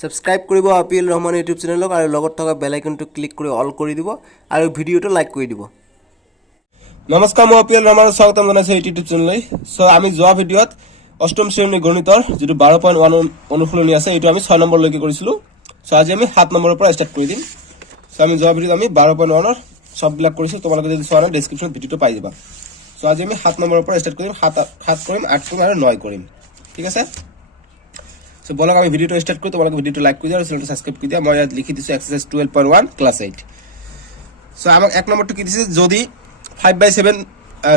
Subscribe কৰিব IPL Rahman YouTube চেনেলক আৰু লগত থকা বেল আইকনটো ক্লিক কৰি অল কৰি দিব আৰু ভিডিঅটো লাইক কৰি দিব। নমস্কাৰ, মই আপিএল ৰহমানৰ স্বাগতম জনাইছো ইউটিউব চেনেললৈ। সো আমি যোৱা ভিডিঅ'ত অষ্টম শ্ৰেণীৰ গণিতৰ যিটো 12.1 অনুশীলনী আছে এইটো আমি 6 নম্বৰলৈকে কৰিছিলো। সো আজি আমি 7 নম্বৰৰ পৰা ষ্টাৰ্ট কৰি দিম। সো আমি যোৱা ভিডিঅ'ত আমি 12.1 সববিলাক কৰিছো, তোমালোকে যদি চোৱা নাই ডেসক্ৰিপচনত ভিডিঅ'টো পাই যাবা। সো আজি আমি 7 নম্বৰৰ পৰা ষ্টাৰ্ট কৰিম। 7 কৰিম, 8 কৰিম আৰু 9 কৰিম, ঠিক আছে। সো বলক আমি ভিডিওটো স্টার্ট করি। তোমালোকে ভিডিওটো লাইক করে দিও আর চ্যানেলটো সাবস্ক্রাইব করে দিও। মই ইয়াত লিখি দিছো এক্সারসাইজ 12.1 ক্লাস 8। সো আমাক এক নম্বরটো কি দিছে, যদি 5/7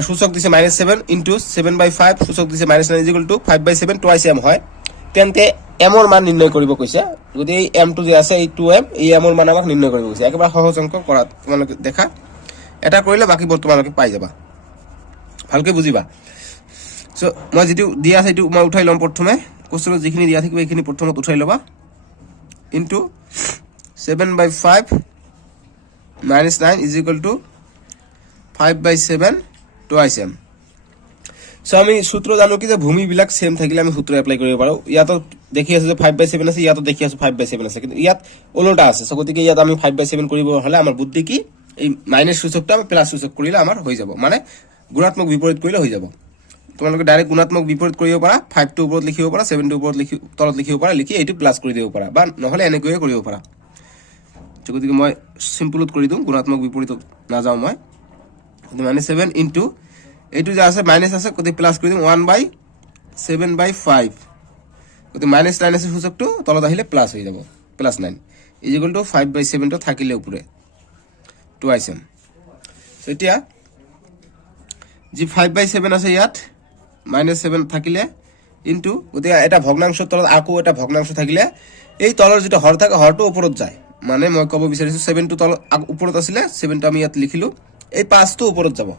সূচক দিছে -7 ইনটু 7/5 সূচক দিছে -9 ইকুয়াল টু 5/7 টুৱাইস m হয়, তেন্তে m এৰ মান নিৰ্ণয় কৰিব কৈছে। যদি এই m টো যে আছে এই 2m এই m এর মান আমাক নির্ণয় কৰিব কৈছে। একেবাৰে সহজ অঙ্ক কৰা, তোমালোকে দেখা এটা কৰিলে বাকিবোৰ তোমালোকে পাই যাবা, ভালকৈ বুজিবা। সো মই যেটো দিয়া আছে এটো মই উঠাই লম। প্ৰথমে কোশ্চেনত যিখিনি দিয়া থাকিব এইখিনি প্ৰথমত উঠাই লবা, into 7/5 - 9 is equal to 5/7 twice m। So আমি সূত্র জানো কি যে ভূমি বিলাক সেম থাকিলে আমি সূত্র এপ্লাই কৰিব পাৰো। ইয়াতো দেখি আছে যে 5/7 আছে, ইয়াতো দেখি আছে 5/7 আছে, কিন্তু ইয়াত ওলোটা আছে। সো গতিকে ইয়াত আমি 5/7 কৰিব হলে আমাৰ বুদ্ধি কি, এই মাইনাস সূচকটা আমি প্লাস সূচক কৰিলে আমাৰ হৈ যাব, মানে গুণাত্মক বিপৰীত কৰিলে হৈ যাব। তোমালোকে ডাইৰেক্ট গুণাত্মক বিপৰীত কৰিব পাৰা, 5 টো ওপৰত লিখিব পাৰা, 7 টো ওপৰত তলত লিখিব পাৰা, লিখি এইটো প্লাস কৰি দিব পাৰা, বা নহলে এনেকৈয়ে কৰিব পাৰা। গতিকে মই সিম্পলত কৰি দিম, গুণাত্মক বিপৰীত নাযাওঁ মই। -7 ইনটু এইটো যে আছে মাইনাস আছে, গতিকে প্লাস কৰি দিম 1/7/5। গতিকে -9 আছে সূচকটো তলত আহিলে প্লাস হৈ যাব, +9 ইজ ইকুয়াল টু 5/7 টো থাকিলে উপরে টুৱাইস m। সো এতিয়া যি 5/7 আছে ইয়াত -7 থাকিলে ইনটু, গতিকে এটা ভগ্নাংশৰ তলত আকৌ এটা ভগ্নাংশ থাকিলে এই তলৰ যেটা হৰ থাকে হৰটো ওপৰত যায়, মানে মই কব বিচাৰিছো 7 টো তলত ওপৰত আছিলে, 7 টো আমি ইয়াত লিখিলো, এই 5 টো ওপৰত যাব।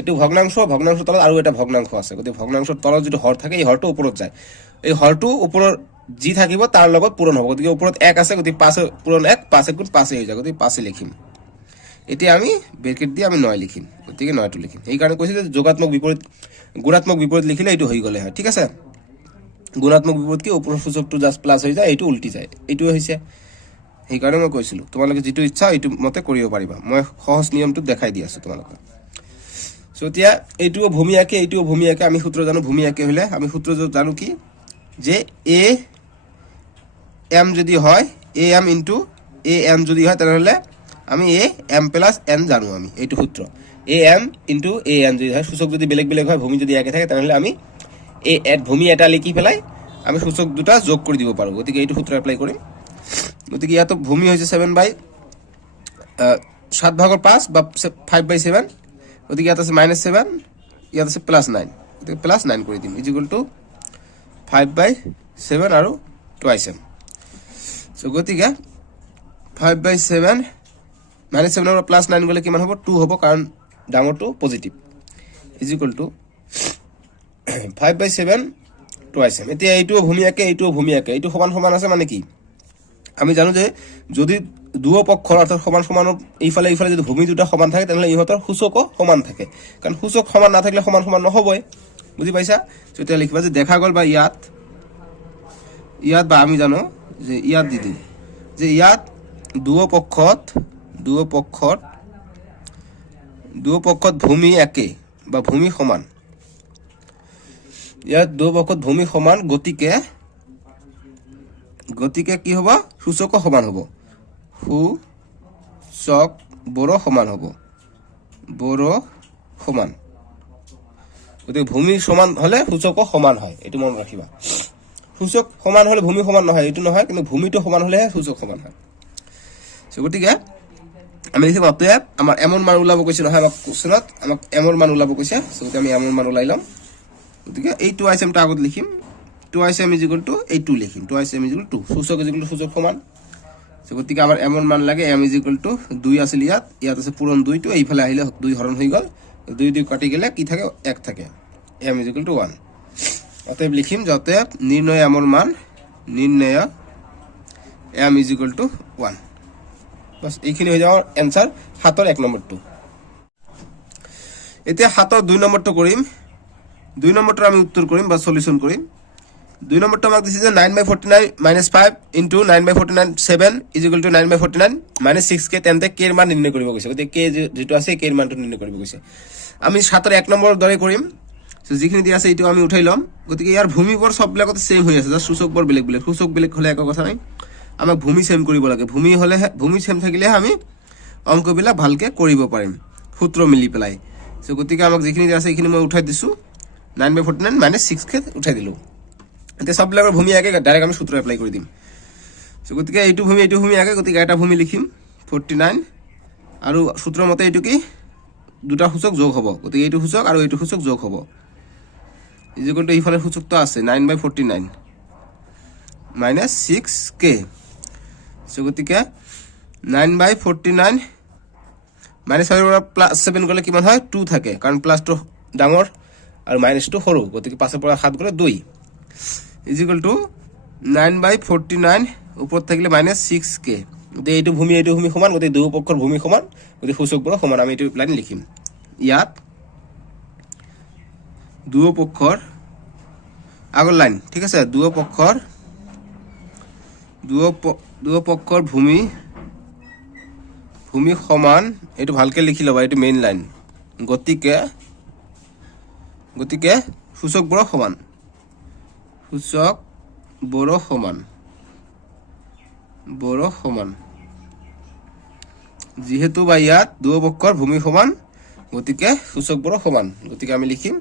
এটো ভগ্নাংশৰ তলত আৰু এটা ভগ্নাংশ আছে, গতিকে ভগ্নাংশৰ তলত যেটো হৰ থাকে এই হৰটো ওপৰত যায়, এই হৰটো ওপৰৰ যি থাকিব তাৰ লগত পূৰণ হ'ব। গতিকে ওপৰত 1 আছে, গতিকে 5 পূৰণ 1, 5 * 5 হৈ যায়, গতিকে 5 লিখিম। এতিয়া আমি ব্ৰেকেট দিয়ে আমি 9 লিখিম, গতিকে 9 টো লিখিম। এই কাৰণে কৈছে যে গুণাত্মক বিপৰীত লিখিলে এইটো হৈ গলে হয়, ঠিক আছে। গুণাত্মক বিপৰীত কি ওপৰৰ সূচকটো জাস্ট প্লাস হৈ যায়, এইটো উল্টি যায়, এইটো হৈছে। সেই কাৰণে মই কৈছিলো তোমালোকে যেটো ইচ্ছা এইটো মতে কৰিব পাৰিবা, মই সহজ নিয়মটো দেখাই দি আছো তোমালোকক। সো এতিয়া এইটোও ভূমি একে, এইটোও ভূমি একে। আমি সূত্র জানো ভূমি একে হলে আমি সূত্র জানো কি, যে এ এম যদি হয়, A M into A M যদি হয়, তাহলে আমি এ এম প্লাস এন জানো, আমি এইটো সূত্র। A M into A N যদি হয়, সূচক যদি বেলেগ বেলেগ হয়, ভূমি যদি একে থাকে, তাহলে আমি ভূমি এটা লিখি পেলাই আমি সূচক দুটা যোগ কৰি দিব পাৰো। গতিকে এইটো সূত্ৰ এপ্লাই কৰিম। গতিকে ইয়াত ভূমি হৈছে 7/5 বা 5/7, গতিকে ইয়াত আছে -7, ইয়াত আছে +9, গতিকে +9 কৰি দিম ইজ ইকুয়াল টু 5/7 আৰু টুৱাইস m। সো গতিকে 5/7 -7 আৰু +9 গলে কিমান হ'ব, 2 হ'ব, কাৰণ ডাঙৰটো positive, is equal to 5/7 twice m। এতিয়া এইটোও ভূমি একে, এইটোও ভূমি একে, এইটো সমান সমান আছে, মানে কি আমি জানো যে যদি দুয়ো পক্ষৰ অৰ্থাৎ সমান সমানৰ এইফালে এইফালে যদি ভূমি দুটা সমান থাকে, তেনেহলে ইহঁতৰ সূচকও সমান থাকে, কাৰণ সূচক সমান নাথাকিলে সমান সমান নহবই, বুজি পাইছা। তেতিয়া লিখিবা যে দেখা গল, বা ইয়াত বা আমি জানো যে ইয়াত দি দিম যে ইয়াত দুয়ো পক্ষত ভূমি একে বা ভূমি সমান, ইয়াত দুয়ো পক্ষত ভূমি সমান, গতিকে কি হ'ব, সূচকও সমান হ'ব, সূচক বোৰো সমান হ'ব, গতিকে ভূমি সমান হলে সূচকও সমান হয়, এইটো মনত ৰাখিবা। সূচক সমান হলে ভূমি সমান নহয়, এইটো নহয়, কিন্তু ভূমিটো সমান হলেহে সূচক সমান হয়। গতিকে আমি লিখিম অতএব আমাৰ এমৰ মান ওলাব কৈছে নহয়, আমাক কোশ্চেনত আমাক এমৰ মান ওলাব কৈছে। গতিকে আমি এমৰ মান ওলাই লম। গতিকে এই টুৱাইস m টা আগত লিখিম, twice m is equal to এই 2 লিখিম, twice m is equal to সূচক ইজ ইকুয়াল টু সূচক সমান। গতিকে আমাৰ এমৰ মান লাগে, m ইজ ইকুয়াল টু 2 আছিল, ইয়াত আছে পূৰণ 2 টো, এইফালে আহিলে 2 হৰণ হৈ গল, 2 কাটি গেলে কি থাকে, 1 থাকে, m ইজ ইকুয়াল টু 1। অতএব লিখিম যে অতএব নির্ণয় এমৰ মান, m ইজ ইকুয়াল টু 1। বাস এইখিনি হৈ যাব এনসার 7 1 নম্বৰটো। এতিয়া 7 2 নম্বৰটো কৰিম, 2 নম্বৰটো আমি উত্তৰ কৰিম বা সলিউশন কৰিম। 2 নম্বৰটো আমাক দিছে যে 9/49 - 5 ইনটু 9/49 7 = 9/49 - 6k তেন্তে k ৰ মান নিৰ্ণয় কৰিব কৈছে গতিকে k যেটো আছে k ৰ মানটো নিৰ্ণয় কৰিব কৈছে আমি 7 ৰ 1 নম্বৰৰ দৰে কৰিম সো যিখিনি দিয়া আছে এইটো আমি উঠাই লম গতিকে ইয়াৰ ভূমিবোৰ সববিলাকত সেম হৈ আছে জাস্ট সূচকবোৰ বেলেগ বেলেগ সূচক বেলেগ হলে একো কথা নাই আমাক ভূমি সেম কৰিব লাগে ভূমি সেম থাকিলে আমি অংকবিলাক ভালকে কৰিব পাৰিম সূত্ৰ মিলি পেলাই সো গতিকে আমাক যিখিনি দিয়া আছে এইখিনি মই উঠাই দিছো 9/49 - 6k উঠাই দিলো এতিয়া সববিলাকৰ ভূমি একে ডাইৰেক্ট আমি সূত্ৰ এপ্লাই কৰি দিম সো গতিকে এইটো ভূমি একে গতিকে এটা ভূমি লিখিম 49 আৰু সূত্ৰ মতে এইটো কি দুটা সূচক যোগ হ'ব গতিকে এইটো সূচক আৰু এইটো সূচক যোগ হ'ব = এইফালে সূচকটো আছে 9/49 - 6k সো গতিকে 9/49 -7 পৰা +7 গলে কিমান হয় 2 থাকে কাৰণ প্লাসটো ডাঙৰ আৰু মাইনাসটো সৰু গতিকে 5 পৰা 7 গলে 2 = 9/49 ওপৰত থাকিলে -6k গতিকে এইটো ভূমি সমান গতিকে দুয়ো পক্ষৰ ভূমি সমান গতিকে সূচকবোৰ সমান আমি এইটো লাইন লিখিম ইয়াত দুয়ো পক্ষৰ আগৰ লাইন ঠিক আছে দুয়ো পক্ষৰ ভূমি সমান এইটো ভালকে লিখি লবা এইটো মেইন লাইন গতিকে সূচকবোৰ সমান যেহেতু বা ইয়াত দুয়ো পক্ষৰ ভূমি সমান গতিকে সূচকবোৰ সমান গতিকে আমি লিখিম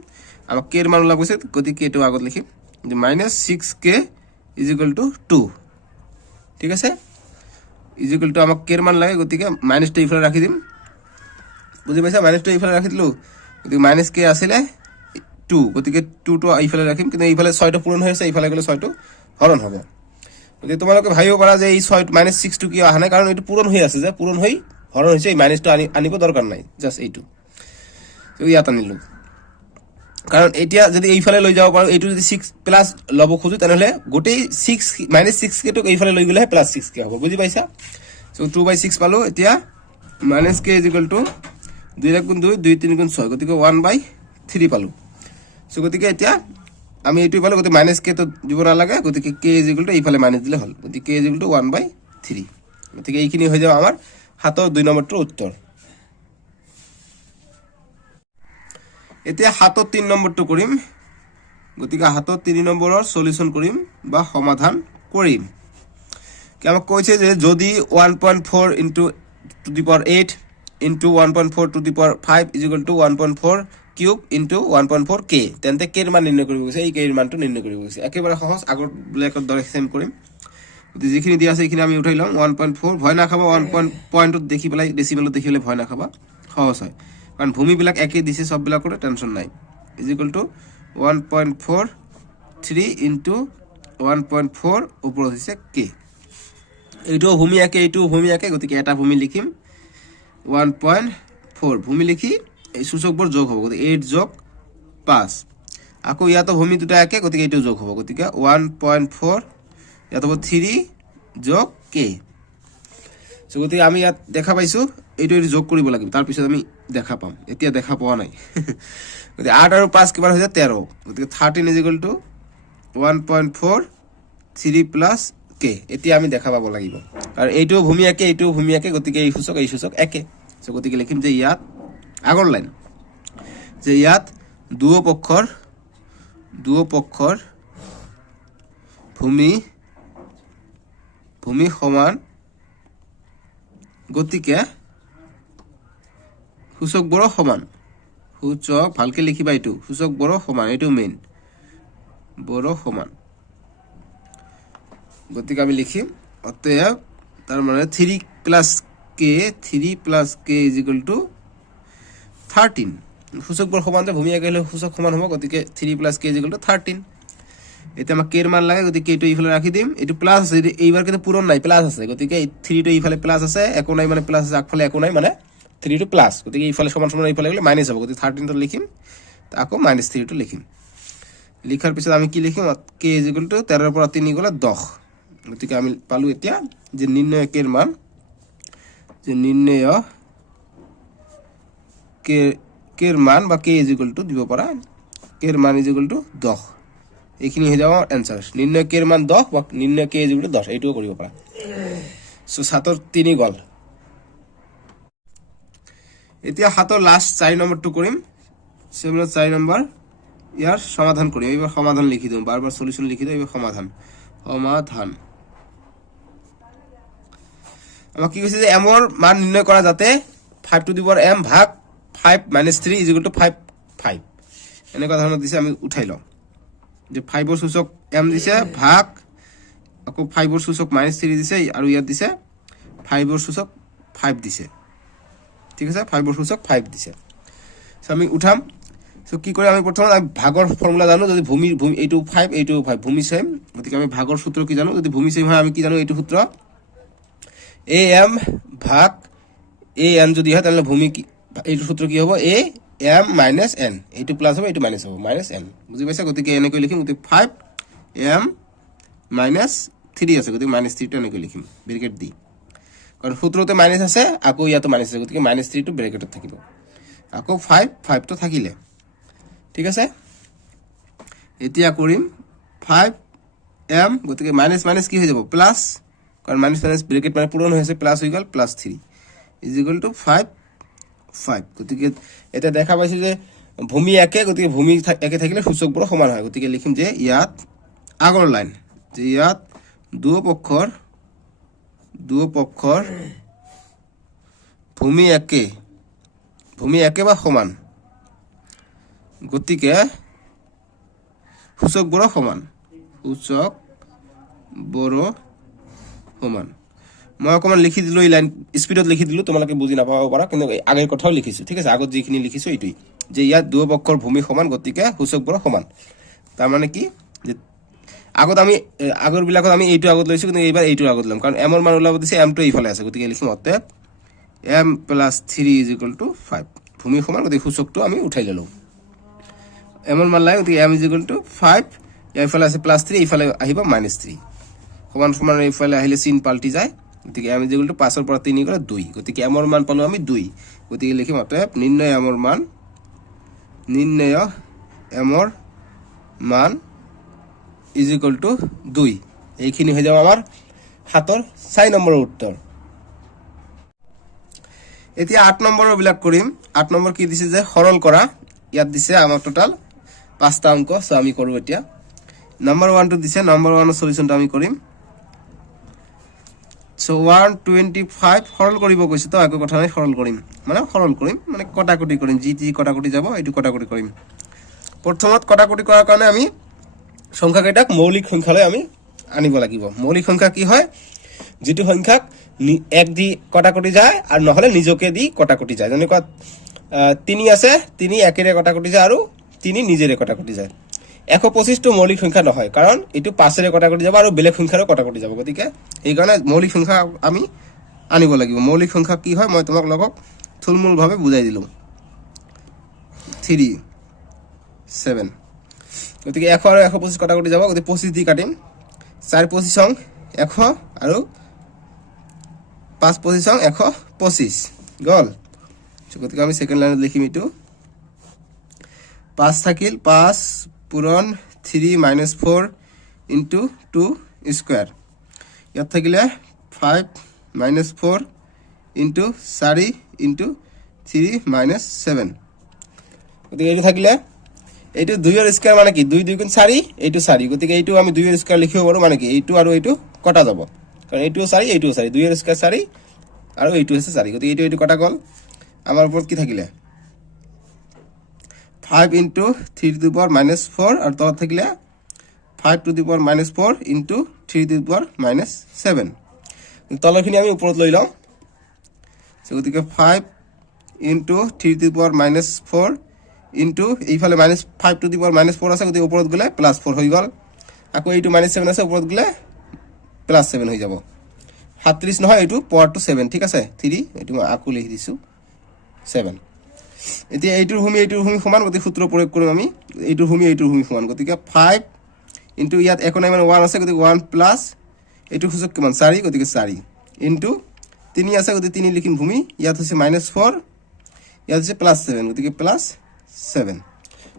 আমাক k ৰ মান ওলাব গৈছে গতিকে এটো আগত লিখিম যে -6k = 2 ঠিক আছে = আমাক k ৰ মান লাগে গতিকে মাইনাসটো ইফালে ৰাখি দিম বুজি পাইছা মাইনাসটো ইফালে ৰাখি দিলো গতিকে -k আছিল 2 গতিকে 2 টো ইফালে ৰাখিম কিন্তু ইফালে 6 টো পূৰণ হৈ আছে ইফালে গলে 6 টো হৰণ হ'ব গতিকে তোমালোকে ভাবিব পাৰা যে এই 6 -6 টো কি অহা নাই কাৰণ এটো পূৰণ হৈ আছে যে পূৰণ হৈ হৰণ হৈছে এই মাইনাসটো আনিব দৰকাৰ নাই জাস্ট এইটো তো ইয়াত আনিলো কাৰণ এতিয়া যদি এইফালে লৈ যাব পাৰো এইটো যদি 6 প্লাস লব খুজু তেনেহলে গোটেই 6 -6k টো এইফালে লৈ গলে +6k হ'ব বুজি পাইছা সো 2/6 পালো এতিয়া -k = 2 × 2 2 3 × 6 গতিকে 1/3 পালো সো গতিকে এতিয়া আমি এইটো পালো গতিকে -k তো দিব না লাগে গতিকে k = এইফালে মাইনাস দিলে হল গতিকে k = 1/3 গতিকে এইখিনি হৈ যাব আমাৰ 7 ৰ 2 নম্বৰটোৰ উত্তৰ এতিয়া 7 ৰ 3 নম্বৰটো কৰিম গতিকে 7 ৰ 3 নম্বৰৰ সলিউশন কৰিম বা সমাধান কৰিম কি আমাক কৈছে যে যদি 1.4 * 8 * 1.4 * 5 = 1.4 কিউব * 1.4k তেন্তে k ৰ মান নিৰ্ণয় কৰিব গৈছে এই k ৰ মানটো নিৰ্ণয় কৰিব গৈছে একেবাৰে সহজ আগৰ ব্লেকৰ দৰে সেম কৰিম গতিকে যিখিনি দিয়া আছে এইখিনি আমি উঠাই লম 1.4 ভয় না খাবা 1 পইণ্টত দেখি পেলাই ডেসিমেলত দেখিলে ভয় না খাবা সহজ হয় কাৰণ ভূমি বিলাক একে দিছে সব বিলাকৰ টেনশন নাই = 1.43 * 1.4 ওপৰত হৈছে k এইটো ভূমি একে গতিকে এটা ভূমি লিখিম 1.4 ভূমি লিখি এই সূচকবোৰ যোগ হ'ব গতিকে 8 + 5 আকৌ ইয়াতো ভূমি দুটা একে গতিকে এইটো যোগ হ'ব গতিকে 1.4 ইয়াত হ'ব 3 + k সো গতিকে আমি ইয়াত দেখা পাইছো এইটো যোগ কৰিব লাগিব তাৰ পিছত আমি দেখা পাম এতিয়া দেখা পোৱা নাই গতিকে 8 আৰু 5 কিমান হৈ যায় 13 গতিকে 13 = 1.4 3 + k এতিয়া আমি দেখা পাব লাগিব আৰু এইটো ভূমি একে গতিকে এই সূচক একে সো গতিকে লিখিম যে ইয়াত আগৰ লাইন যে ইয়াত দুয়ো পক্ষৰ ভূমি সমান গতিকে সূচকবোৰ সমান সূচক ভালকে লিখিবা এইটো সূচকবোৰ সমান এইটো মেইন বৰ সমান গতিকে আমি লিখিম অতএব তাৰ মানে 3 + k = 13 সূচকবোৰ সমান যে ভূমি একে হলে সূচক সমান হ'ব গতিকে 3 + k = 13 এটা আমাক k ৰ মান লাগে গতিকে এইটো ইফালে ৰাখি দিম এইটো প্লাস আছে এইবাৰ কিন্তু পূৰণ নাই প্লাস আছে গতিকে 3 টো ইফালে প্লাস আছে একো নাই মানে প্লাস আছে আগফালে একো নাই মানে 3 টো প্লাস গতিকে ইফালে সমান ইফালে গলে মাইনাস হ'ব গতিকে 13 টো লিখিম আকৌ -3 টো লিখিম লিখাৰ পিছত আমি কি লিখিম k = 13 ৰ পৰা 3 গলে 10 গতিকে আমি পালো এতিয়া যে নিৰ্ণয় k ৰ মান k ৰ মান বা k = দিব পাৰা k ৰ মান = 10 এইখিনি হৈ যাব এনচাৰ নিৰ্ণয় কে ৰ মান 10 বা নিৰ্ণয় কে ইজ ইকুৱেল টু 10 এইটোও কৰিব পাৰা সো 7ৰ 3 গল এতিয়া 7ৰ লাষ্ট 4 নম্বৰটো কৰিম 7ৰ 4 নম্বৰ ইয়াৰ সমাধান কৰিম এইবাৰ সমাধান লিখি দিম বাৰবাৰ সলিউশন লিখি দিম এইবাৰ সমাধান আমাক কি কৈছে যে m ৰ মান নিৰ্ণয় কৰা যাতে 5 টু দি পাৱাৰ m ভাগ 5 - 3 ইজ ইকুৱেল টু 5 5 এনেকুৱা ধৰণৰ দিছে আমি উঠাই লওঁ যে 5 ৰ সূচক m দিছে ভাগ আকৌ 5 ৰ সূচক -3 দিছে আৰু ইয়াত দিছে 5 ৰ সূচক 5 দিছে ঠিক আছে 5 ৰ সূচক 5 দিছে সো আমি উঠাম সো কি কৰি আমি প্ৰথমে ভাগৰ ফৰ্মুলা জানো যদি ভূমি এইটো 5 এইটো 5 ভূমি সেম গতিকে আমি ভাগৰ সূত্র কি জানো যদি ভূমি সেম হয় আমি কি জানো এইটো সূত্র am ভাগ an যদি হয় তাহলে ভূমি কি এইটো সূত্র কি হ'ব a m minus n এইটো প্লাস হবে এইটো মাইনাস হবে minus n বুজি পাইছা গতিকে এনেকৈ লিখিম গতিকে 5 m minus 3 আছে গতিকে -3 টো এনেকৈ লিখিম ব্ৰেকেট দি কাৰণ সূত্ৰতে মাইনাস আছে আকৌ ইয়াতো মাইনাস আছে গতিকে -3 টো ব্ৰেকেটত থাকিব আকৌ 5 5 তো থাকিলে ঠিক আছে এতিয়া কৰিম 5 m গতিকে মাইনাস মাইনাস কি হৈ যাব প্লাস কারণ মাইনাস মাইনাস ব্রেকেট মানে পূরণ হয়েছে প্লাস হয়ে গেল +3 ইজ ইকুয়াল টু 5 5 গতিকে এটা দেখা পাইছে যে ভূমি একে গতিকে ভূমি একে থাকিলে সূচকবোৰ সমান হয় গতিকে লিখিম যে ইয়াত আগৰ লাইন যে ইয়াত দুপক্ষৰ ভূমি একে বা সমান গতিকে সূচকবোৰ সমান সমান মই অকমান লিখি দিলো এই লাইন স্পিডত লিখি দিলো তোমালোকে বুজি নাপাব পাৰা কিন্তু আগৰ কথাও লিখিছো ঠিক আছে আগত যিখিনি লিখিছো এইটোই যে ইয়াত দুও পক্ষৰ ভূমি সমান গতিকে সূচকবোৰ সমান তাৰ মানে কি যে আগত আমি আগৰ বিলাকত আমি এইটো আগত লৈছো কিন্তু এইবাৰ এইটো আগত লম কাৰণ m ৰ মান ওলাব দিছে m টো এইফালে আছে গতিকে লিখিম অতএব m + 3 = 5 ভূমি সমান গতিকে সূচকটো আমি উঠাই ললো m ৰ মান লাগে গতিকে m = 5 এইফালে আছে +3 এইফালে আহিব -3 সমান সমান এইফালে আহিলে চিন পাল্টি যায় গতিকে m = 5 ৰ পৰা 3 গলে 2 গতিকে m ৰ মান পালো আমি 2 গতিকে লিখিম অতএব নিৰ্ণয় m ৰ মান = 2 এইখিনি হৈ যাব আমাৰ 7ৰ 4 নম্বৰৰ উত্তৰ এতিয়া 8 নম্বৰৰ বিলাক কৰিম 8 নম্বৰ কি দিছে যে সৰল কৰা ইয়াত দিছে আমাৰ টোটাল 5টা অংক সো আমি কৰো এতিয়া নাম্বাৰ 1 টো দিছে নাম্বাৰ 1 এৰ সলিউশনটা আমি কৰিম সো 125 সৰল কৰিব কৈছে তো একো কথা নাই সৰল কৰিম মানে কটাকটি কৰিম জি কটাকটি যাব এইটো কটাকটি কৰিম প্ৰথমত কটাকটি কৰাৰ কাৰণে আমি সংখ্যা কেইটাক মৌলিক সংখ্যালৈ আমি আনিব লাগিব মৌলিক সংখ্যা কি হয় যেটো সংখ্যাক এক দি কটাকটি যায় আর নহলে নিজকে দি কটাকটি যায় যেনেকুৱা 3 আছে 3 একেৰে কটাকটি যায় আৰু 3 নিজেৰে কটাকটি যায় 125 টো মৌলিক সংখ্যা নহয় কাৰণ এটো 5 এৰে কটাকটি যাব আৰু বেলেগ সংখ্যাৰে কটাকটি যাব গতিকে এই কাৰণে মৌলিক সংখ্যা আমি আনিব লাগিব মৌলিক সংখ্যা কি হয় মই তোমাক লগক থুলমূল ভাবে বুজাই দিলো 3 7 গতিকে 100 আৰু 125 কটাকটি যাব গতিকে 25 দি কাটিম 4 25 100 আৰু 5 25 125 গল গতিকে আমি সেকেন্ড লাইনত লিখিম এটো 5 থাকিল 5 পূরণ 3 - 4 * 2 স্কয়ার ইয়াত থাকিলে 5 - 4 * 4 * 3 - 7 গতিকে এইটো থাকিলে এইটো 2 এর স্কয়ার মানে কি 2 2 গুণ 4 এইটো 4 গতিকে এইটো আমি 2 এর স্কয়ার লিখিব পাৰো মানে কি এইটো আৰু এইটো কটা যাব কাৰণ এইটো 4 এইটো 4 2 এৰ স্কয়াৰ 4 আৰু এইটো আছে 4 গতিকে এইটো কটা গল আমাৰ উপৰত কি থাকিলে 5 * 3 to the power -4 আর তলত থাকিলে 5 to the power -4 * 3 to the power -7 তলৰখিনি আমি ওপৰত লৈ লওঁ গতিকে 5 * 3 to the power -4 এইফালে -5 to the power -4 আছে গতিকে ওপৰত গলে +4 হৈ গল আকৌ এইটো -7 আছে ওপৰত গলে +7 হৈ যাব 37 নহয় এইটো পাৱাৰ টু 7 ঠিক আছে 3 এইটো মই আকৌ লিখি দিছো 7 এতিয়া এইটোৰ ভূমি সমান গতিকে সূত্ৰ প্ৰয়োগ কৰিম আমি এইটোৰ ভূমি সমান গতিকে 5 ইনটু ইয়াত একো নাই মানে 1 আছে গতিকে 1 প্লাস এইটো সূচক কিমান 4 গতিকে 4 ইনটু 3 আছে গতিকে 3 লিখিম ভূমি ইয়াত হৈছে -4 ইয়াত হৈছে +7 গতিকে +7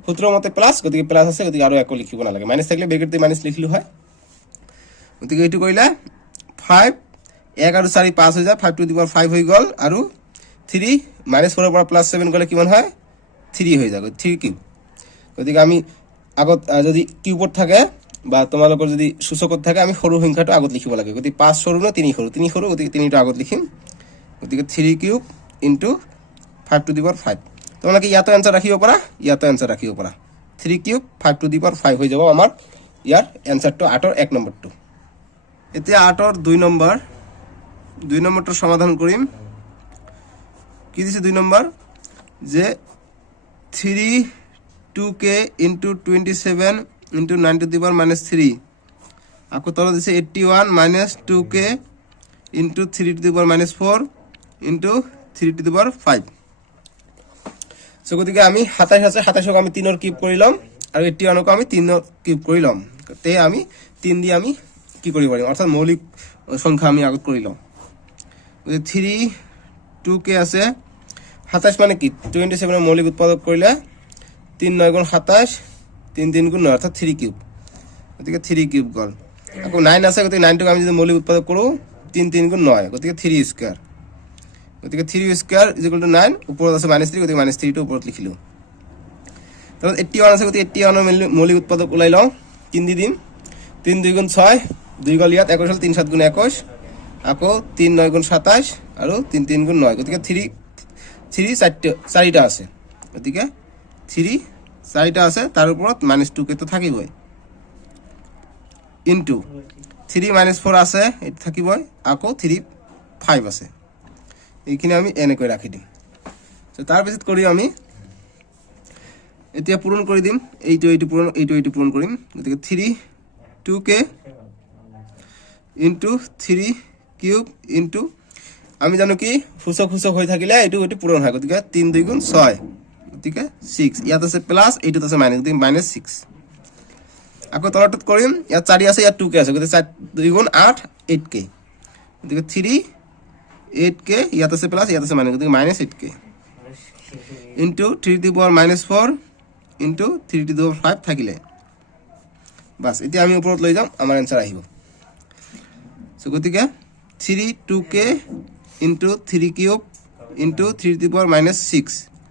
সূত্ৰৰ মতে প্লাছ, গতিকে প্লাছ আছে, গতিকে আৰু একো লিখিব নালাগে। মাইনাছ থাকিলে ব্ৰেকেট দি মাইনাছ লিখিলো হয়। গতিকে এইটো কৰিলে 5 1 আৰু 4 5 হৈ যায়, 5 টু দি পাৱাৰ 5 হৈ গ'ল, আৰু 3 -4 পৰা +7 গ'লে কিমান হয় 3 হৈ যাব, 3 কিউব। গতিকে আমি আগত যদি কিউবত থাকে বা তোমালোকৰ যদি সূচকত থাকে আমি সৰু সংখ্যাটো আগত লিখিব লাগে। গতিকে 5 সৰু নে 3 সৰু, 3 সৰু, গতিকে 3টো আগত লিখিম। গতিকে 3 cube into 5 to the power 5। তোমালোকে ইয়াতো এনসাৰ ৰাখিব পাৰা, ইয়াতো এনসাৰ ৰাখিব পাৰা। 3 কিউব 5 টু দি পাৱাৰ 5 হৈ যাব আমাৰ ইয়াৰ এনসাৰটো 8ৰ 1 নম্বৰটো। এতিয়া 8ৰ 2 নম্বৰ, 2 নম্বৰটো সমাধান কৰিম। কি দিছে 2 নম্বৰ, যে 3 2k into 27 into 9 to the power -3, আকৌ তলত দিছে 81 -2k into 3 to the power -4 into 3 to the power 5। So গতিকে আমি 27 আছে, 27ক আমি 3ৰ কিউব কৰি ল'ম, আৰু 81ক আমি 3ৰ কিউব কৰি ল'ম। তে আমি 3 দি আমি কি কৰিব পাৰিম, অৰ্থাৎ মৌলিক সংখ্যা আমি আগত কৰি ল'ম। 3 2k আছে, 27 মানে কি 27ৰ মৌলিক উৎপাদক কৰিলে 3 9 গুণ 27, 3 3 গুণ 9, অৰ্থাৎ 3 কিউব। গতিকে 3 কিউব গ'ল। আকৌ 9 আছে, গতিকে 9টোক আমি যদি মৌলিক উৎপাদক কৰোঁ 3 3 গুণ 9, গতিকে 3 স্কোয়াৰ। গতিকে 3 স্কোয়াৰ ইজ ইকুৱেল টু 9, ওপৰত আছে -3, গতিকে -3টো ওপৰত লিখিলোঁ। তাৰপিছত 81 আছে, গতিকে 81ৰ মৌলিক উৎপাদক ওলাই লওঁ, 3 দি দিম। 3 2 গুণ 6, 2 গ'ল ইয়াত, 21 হ'ল, 3 7 গুণ 21, আকৌ 3 9 গুণ 27, আৰু 3 3 গুণ 9, গতিকে 3 4টা আছে। গতিকে 3 4টা আছে, তাৰ ওপৰত -2k তো থাকিবই, ইনটু 3 -4 আছে, এইটো থাকিবই, আকৌ 3 5 আছে। এইখিনি আমি এনেকৈ ৰাখি দিম। তাৰপিছত কৰি আমি এতিয়া পূৰণ কৰি দিম, এইটো পূৰণ কৰিম। গতিকে 3 2k ইনটু 3 কিউব ইনটু, আমি জানো কি সূচক হৈ থাকিলে এইটো পূৰণ হয়, গতিকে 3 2 গুণ 6, গতিকে 6, ইয়াত আছে প্লাছ, এইটোত আছে মাইনাছ, গতিকে -6। আকৌ তলটোত কৰিম, ইয়াত 4 আছে, ইয়াত 2k আছে, গতিকে 4 2 গুণ 8 8k, গতিকে 3 8k, ইয়াত আছে প্লাছ, ইয়াত আছে মাইনাছ, গতিকে -8k into 3 to the power -4 into 3 to the power 5 থাকিলে। বাছ, এতিয়া আমি ওপৰত লৈ যাম, আমাৰ এনসাৰ আহিব। সো গতিকে 3 2k into 3 cube into 3 to the power -6,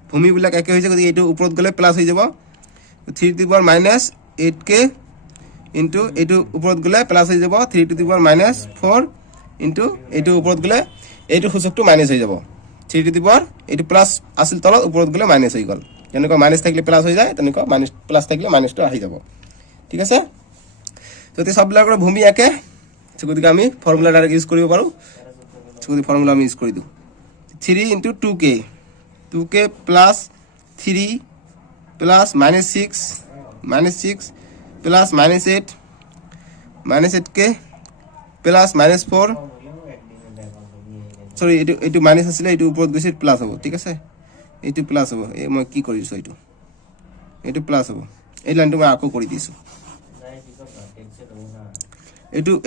ভূমিবিলাক একে হৈছে, গতিকে এইটো ওপৰত গ'লে প্লাছ হৈ যাব। 3 to the power -8k into এইটো ওপৰত গ'লে প্লাছ হৈ যাব, 3 টু দি পাৱাৰ -4 ইনটু এইটো ওপৰত গ'লে এইটো সূচকটো মাইনাছ হৈ যাব। 3 টু দি পাৱাৰ, এইটো প্লাছ আছিল তলত, ওপৰত গ'লে মাইনাছ হৈ গ'ল। যেনেকুৱা মাইনাছ থাকিলে প্লাছ হৈ যায়, তেনেকুৱা প্লাছ থাকিলে মাইনাছটো আহি যাব। ঠিক আছে, যদি সববিলাকৰ ভূমি একে, গতিকে আমি ফৰ্মুলা ডাইৰেক্ট ইউজ কৰিব পাৰোঁ। গতিকে ফৰ্মুলা আমি ইউজ কৰি দিওঁ, 3 into 2k plus 3 plus -6 plus -8k plus -4, সৰি এইটো মাইনাছ আছিলে, এইটো ওপৰত গৈছে প্লাছ হ'ব। ঠিক আছে, এইটো প্লাছ হ'ব, এই মই কি কৰিছোঁ, এইটো প্লাছ হ'ব। এই লাইনটো মই আকৌ কৰি দিছোঁ,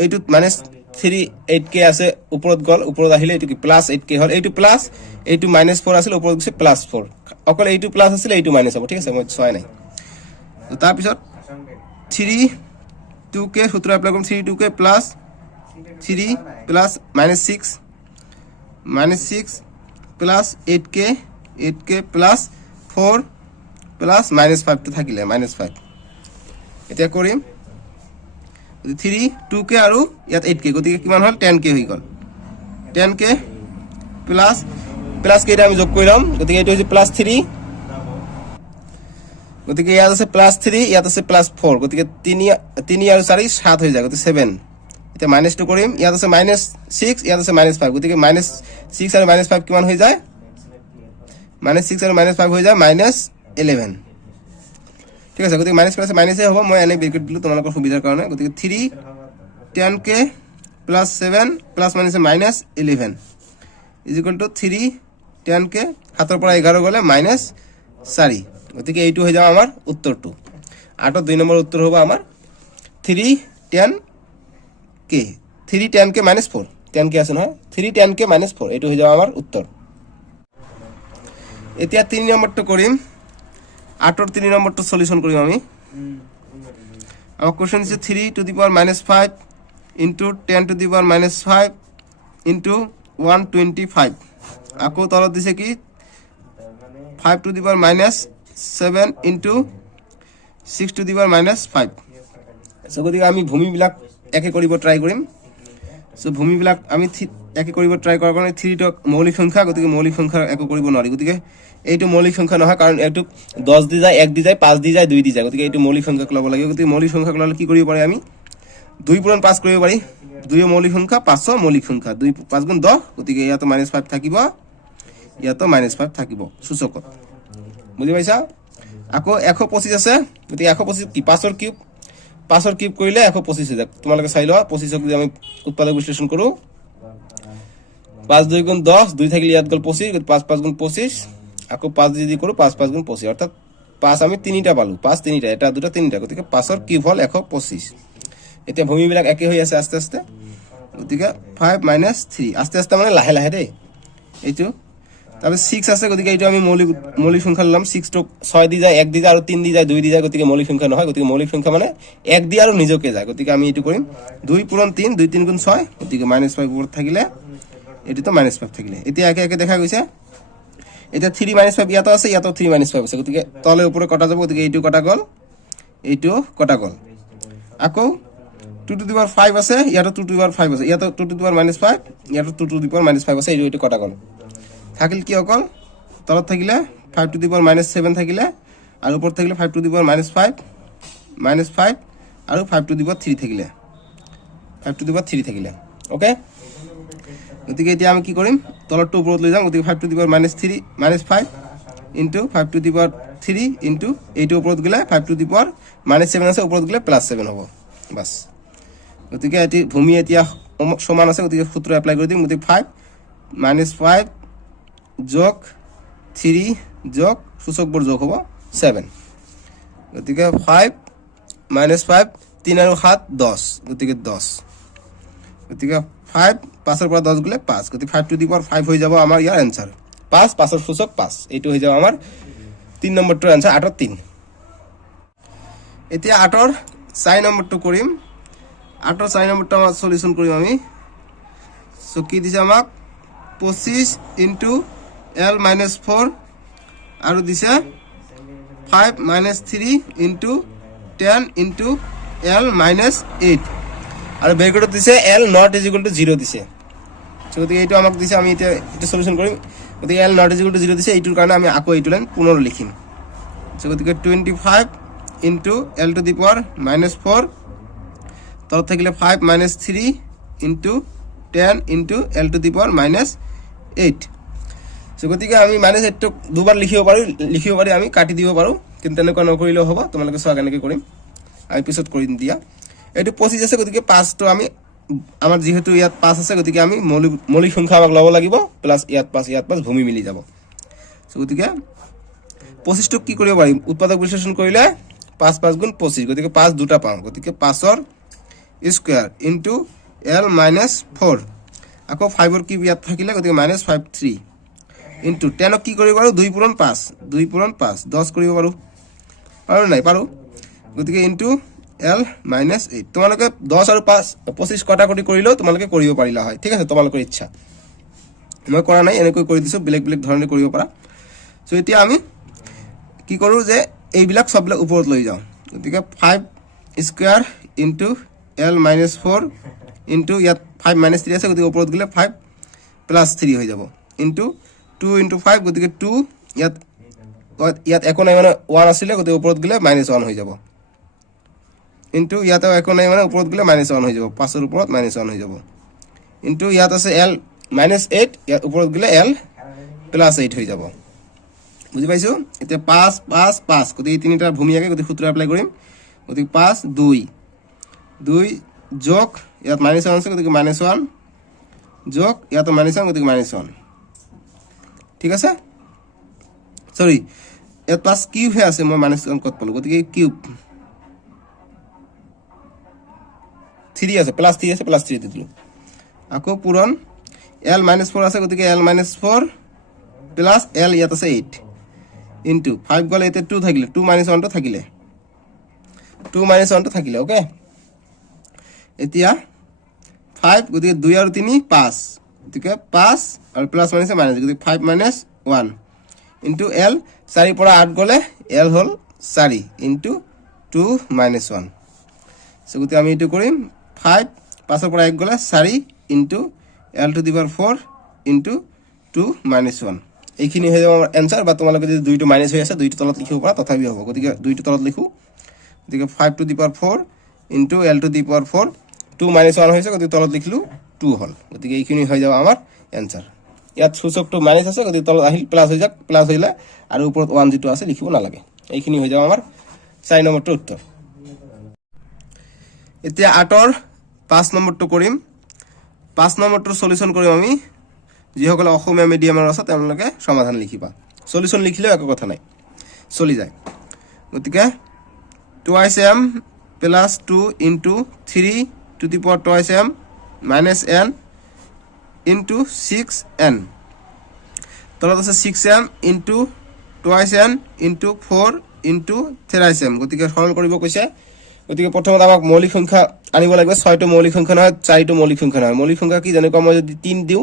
এইটোত -3 8k আছে, ওপৰত গ'ল, ওপৰত আহিলে এইটো কি প্লাছ 8k হ'ল, এইটো প্লাছ, এইটো -4 আছিল, ওপৰত গৈছে +4, অকল এইটো প্লাছ আছিলে, এইটো মাইনাছ হ'ব। ঠিক আছে, মই চোৱাই নাই। তাৰপিছত 3 2k সূত্ৰ এপ্লাই কৰিম, 3 2k plus 3 plus -6 plus 8k plus 4 plus -5টো থাকিলে -5। এতিয়া কৰিম 3 2k আৰু ইয়াত 8k, গতিকে কিমান হ'ল 10k হৈ গ'ল। 10k প্লাছ কেইটা আমি যোগ কৰি ল'ম, গতিকে এইটো হৈছে +3, গতিকে ইয়াত আছে +3, ইয়াত আছে +4, গতিকে 3 আৰু 4 7 হৈ যায়, গতিকে 7। এতিয়া মাইনাছটো কৰিম, ইয়াত আছে -6, ইয়াত আছে -5, গতিকে -6 আৰু -5 কিমান হৈ যায়, -6 আৰু -5 হৈ যায় -11। ঠিক আছে, গতিকে মাইনাছ প্লাছ মাইনাছেই হ'ব, মই এনেই ব্ৰেকেট দিলোঁ তোমালোকৰ সুবিধাৰ কাৰণে। গতিকে 3 10k plus 7 plus minus -11 is equal to 3 10k, 7ৰ পৰা 11 গ'লে -4, গতিকে এইটো হৈ যাব আমাৰ উত্তৰটো। 8ৰ 2 নম্বৰ উত্তৰ হ'ব আমাৰ 3 10k -4, 10k আছে নহয়, 3 10k -4, এইটো হৈ যাব আমাৰ উত্তৰ। এতিয়া 3 নম্বৰটো কৰিম, 8ৰ 3 নম্বৰটো সলিউশন কৰিম আমি আমাৰ question is 3 to the power minus 5 into 10 to the power minus 5 into 125 আকৌ তলত দিছে কি 5 to the power minus 7 into 6 to the power minus 5 so গতিকে আমি ভূমিবিলাক একে কৰিব ট্ৰাই কৰিম সো ভূমিবিলাক আমি একে কৰিব ট্ৰাই কৰাৰ কাৰণে 3 টো মৌলিক সংখ্যা গতিকে মৌলিক সংখ্যা একে কৰিব নোৱাৰি গতিকে এইটো মৌলিক সংখ্যা নহয় কাৰণ এইটো 10 দি যায় 1 দি যায় 5 দি যায় 2 দি যায় গতিকে এইটো মৌলিক সংখ্যা ল'ব লাগিব গতিকে মৌলিক সংখ্যা ল'লে কি কৰিব পাৰি আমি 2 পূৰণ 5 কৰিব পাৰি 2 মৌলিক সংখ্যা 5 মৌলিক সংখ্যা 2 5 গুণ 10 গতিকে ইয়াতো -5 থাকিব ইয়াতো -5 থাকিব সূচকত বুজি পাইছা আকৌ 125 আছে গতিকে 125 কি 5 ৰ কিউব কৰিলে 125 হৈ যায় তোমালোকে চাই লোৱা 25 যদি আমি উৎপাদক বিশ্লেষণ কৰো 5 2 গুণ 10 2 থাকিলে ইয়াত গল 25 5 5 গুণ 25 আকৌ 5 যদি কৰো 5 5 গুণ 25 অৰ্থাৎ 5 আমি তিনিটা পালো 5 তিনিটা এটা দুটা তিনিটা গতিকে 5 ৰ কিউব হল 125 এতিয়া ভূমিবিলাক একে হৈ আছে আস্তে আস্তে গতিকে 5 - 3 আস্তে আস্তে মানে লাহে লাহে দেই এইটো তাহলে 6 আছে গতিকে এইটো আমি মৌলিক সংখ্যা ললাম 6 টো 6 দি যায় 1 দি যায় আৰু 3 দি যায় 2 দি যায় গতিকে মৌলিক সংখ্যা নহয় গতিকে মৌলিক সংখ্যা মানে 1 দি আৰু নিজকে যায় গতিকে আমি এইটো কৰিম 2 পূৰণ 3 2 3 গুণ 6 গতিকে -5 ওপৰত থাকিলে এটো তো -5 থাকিলে এতিয়া একে একে দেখা গৈছে এটা 3 -5 ইয়াতো আছে ইয়াতো 3 -5 আছে গতিকে তলে উপরে কটা যাব গতিকে এইটো কটা গল এইটো কটা গল আকৌ 2 to the power 5 আছে ইয়াতো 2 to the power 5 আছে ইয়াতো 2 to the power -5 ইয়াতো 2 to the power -5 আছে এইটো কটা গল থাকিল কি অকল তলত থাকিলে 5 to the power -7 থাকিলে আর উপর থাকিলে 5 to the power -5 আৰু 5 to the power 3 থাকিলে 5 to the power 3 থাকিলে ওকে গতিকে এতিয়া আমি কি কৰিম তলৰটো ওপৰত লৈ যাম গতিকে 5 to the power -5 into 5 to the power 3 into এইটো ওপৰত গলে 5 to the power -7 আছে ওপৰত গলে +7 হ'ব বাস গতিকে এটি ভূমি এতিয়া সমান আছে গতিকে সূত্র এপ্লাই কৰি দিম গতিকে 5 -5 যোগ 3 যোগ সূচকবোৰ যোগ হ'ব 7 গতিকে 5 -5 3 আৰু 7 10 গতিকে 10 গতিকে 5 5 ৰ পৰা 10 গলে 5 গতিকে 5 to the power 5 হৈ যাব আমাৰ ইয়াৰ आंसर 5 5 ৰ সূচক 5 এইটো হৈ যাব আমাৰ 3 নম্বৰটোৰ आंसर 8 ৰ 3 এতিয়া 8 ৰ 4 নম্বৰটো কৰিম 8 ৰ 4 নম্বৰটো আমাৰ সলিউশন কৰিম আমি সো কি দিছে আমাক 25 into l - 4 আৰু দিছে 5 - 3 into 10 into l - 8 আৰু বেৰকটো দিছে l not is equal to 0 দিছে সো গতিকে এইটো আমাক দিছে আমি এটা সলিউশন কৰিম গতিকে l not is equal to 0 দিছে এইটোৰ কাৰণে আমি আকৌ এইটো লাইন পুনৰ লিখিম সো গতিকে 25 into l to the power -4 তলত থাকিলে 5 - 3 into 10 into l to the power -8 so গতিকে আমি -8 টো দুবাৰ লিখিব পাৰি আমি কাটি দিব পাৰো কিন্তু তেনেকুৱা নকৰিলেও হ'ব তোমালোকে চোৱা কেনেকৈ কৰিম আমি পিছত কৰি দিয়া এইটো 25 আছে গতিকে 5 টো আমি আমাৰ যেহেতু ইয়াত 5 আছে গতিকে আমি মৌলিক সংখ্যা আমাক লব লাগিব প্লাস ইয়াত 5 ভূমি মিলি যাব সো গতিকে 25 টো কি কৰিব পাৰিম উৎপাদক বিশ্লেষণ কৰিলে 5 5 গুণ 25 গতিকে 5 দুটা পাম গতিকে 5 ৰ স্কয়াৰ ইনটু l - 4 আকৌ 5 ৰ কিউব ইয়াত থাকিলে গতিকে -5 3 ইনটু 10 ক কি কৰিব পাৰো 2 পূৰণ 5 2 পূৰণ 5 10 কৰিব পাৰো আৰু নাই পাৰো গতিকে ইনটু l - 8 তোমালোকে 10 আৰু 5 25 কটাকটি কৰিলেও তোমালোকে কৰিব পাৰিলা হয় ঠিক আছে তোমালোকৰ ইচ্ছা মই কৰা নাই এনেকৈ কৰি দিছো বেলেগ বেলেগ ধৰণে কৰিব পাৰা সো এতিয়া আমি কি কৰো যে এইবিলাক সববিলাক ওপৰত লৈ যাও গতিকে 5 স্কয়াৰ ইনটু l - 4 ইনটু ইয়াত 5 - 3 আছে গতিকে ওপৰত গলে 5 + 3 হৈ যাব ইনটু 2 * 5 গতিকে 2 ইয়াত একো নাই মানে 1 আছিল গতিকে ওপৰত গলে -1 হৈ যাব ইনটু ইয়াত একো নাই মানে ওপৰত গলে -1 হৈ যাব 5 ৰ ওপৰত -1 হৈ যাব ইনটু ইয়াত আছে l - 8 ইয়াত ওপৰত গলে l + 8 হৈ যাব বুজি পাইছো এতিয়া 5 5 5 গতিকে তিনিটা ভূমি আগে গতিকে সূত্র এপ্লাই কৰিম গতিকে 5 2 2 যোগ ইয়াত -1 আছে গতিকে -1 যোগ ইয়াত -1 গতিকে -1 ঠিক আছে সরি ইয়াত প্লাস কিউব হে আছে মই -1 কত পালো গতিকে কিউব 3 আছে +3 আছে +3 দিলো আকৌ পূৰণ l - 4 আছে গতিকে l - 4 প্লাস l ইয়াত আছে 8 ইনটু 5 গলে এতে 2 থাকিলে 2 - 1 টো থাকিলে 2 - 1 টো থাকিলে ওকে এতিয়া 5 গতিকে 2 আৰু 3 5 গতিকে 5 আৰু প্লাস মাইনাসে মাইনাস গতিকে 5 - 1 ইনটু l 4 পৰা 8 গলে l হল 4 ইনটু 2 - 1 সো গতিকে আমি এটো কৰিম 5 5 ৰ পৰা 1 গলে 4 into l to the power 4 into 2 - 1 এইখিনি হৈ যাব আমাৰ आंसर বা তোমালোকে যদি 2 টো মাইনাস হৈ আছে 2 টো তলত লিখিব পাৰা তথাপি হ'ব গতিকে 2 টো তলত লিখো গতিকে 5 to the power 4 into l to the power 4 2 - 1 হৈছে গতিকে তলত লিখলো 2 হল গতিকে এইখিনি হৈ যাব আমাৰ आंसर ইয়াত সূচকটো মাইনাস আছে গতিকে তলত আহিল প্লাস হৈ যাক প্লাস হইলা আৰু ওপৰত 1 যেটো আছে লিখিব না লাগে এইখিনি হৈ যাব আমাৰ 4 নম্বৰটো উত্তৰ এতিয়া 8ৰ 5 নম্বৰটো কৰিম 5 নম্বৰটো সলিউশন কৰিম আমি যিসকল অসমীয়া মিডিয়ামৰ আছে তেওঁলোকে সমাধান লিখিবা সলিউশন লিখিলে একো কথা নাই চলি যায় গতিকে 2m plus 2 into 3 to the power 2m minus n into 6n তলত আছে 6m into 2n into 4 into 3m গতিকে সৰল কৰিব কৈছে গতিকে প্ৰথমত আমাক মৌলিক সংখ্যা আনিব লাগিব 6 টো মৌলিক সংখ্যা নহয় 4 টো মৌলিক সংখ্যা নহয় মৌলিক সংখ্যা কি জানো মই যদি 3 দিও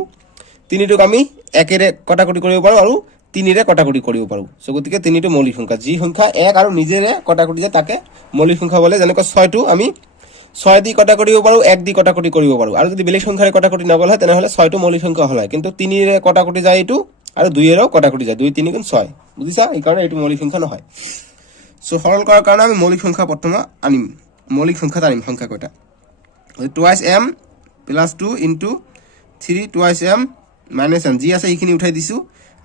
3 টোক আমি 1 এৰে কটাকটি কৰিব পাৰো আৰু 3 ৰে কটাকটি কৰিব পাৰো সো গতিকে 3 টো মৌলিক সংখ্যা যি সংখ্যা 1 আৰু নিজেৰে কটাকটি যায় তাকে মৌলিক সংখ্যা বলে যেনেকৈ 6 টো আমি 6 দি কটাকটি কৰিব পাৰো 1 দি কটাকটি কৰিব পাৰো আৰু যদি বেলেগ সংখ্যাৰে কটাকটি নগল হয় তেনে হলে 6 টো মৌলিক সংখ্যা হল কিন্তু 3 ৰে কটাকটি যায় এটো আৰু 2 এৰেও কটাকটি যায় 2 3 গুণ 6 বুজিছা এই কাৰণে এটো মৌলিক সংখ্যা নহয় সো সৰল কৰাৰ কাৰণে আমি মৌলিক সংখ্যা প্ৰথমে আনিম মৌলিক সংখ্যা আনিম সংখ্যা কয়টা 2m plus 2 into 3 2m minus n G আছে এইখিনি উঠাই দিছো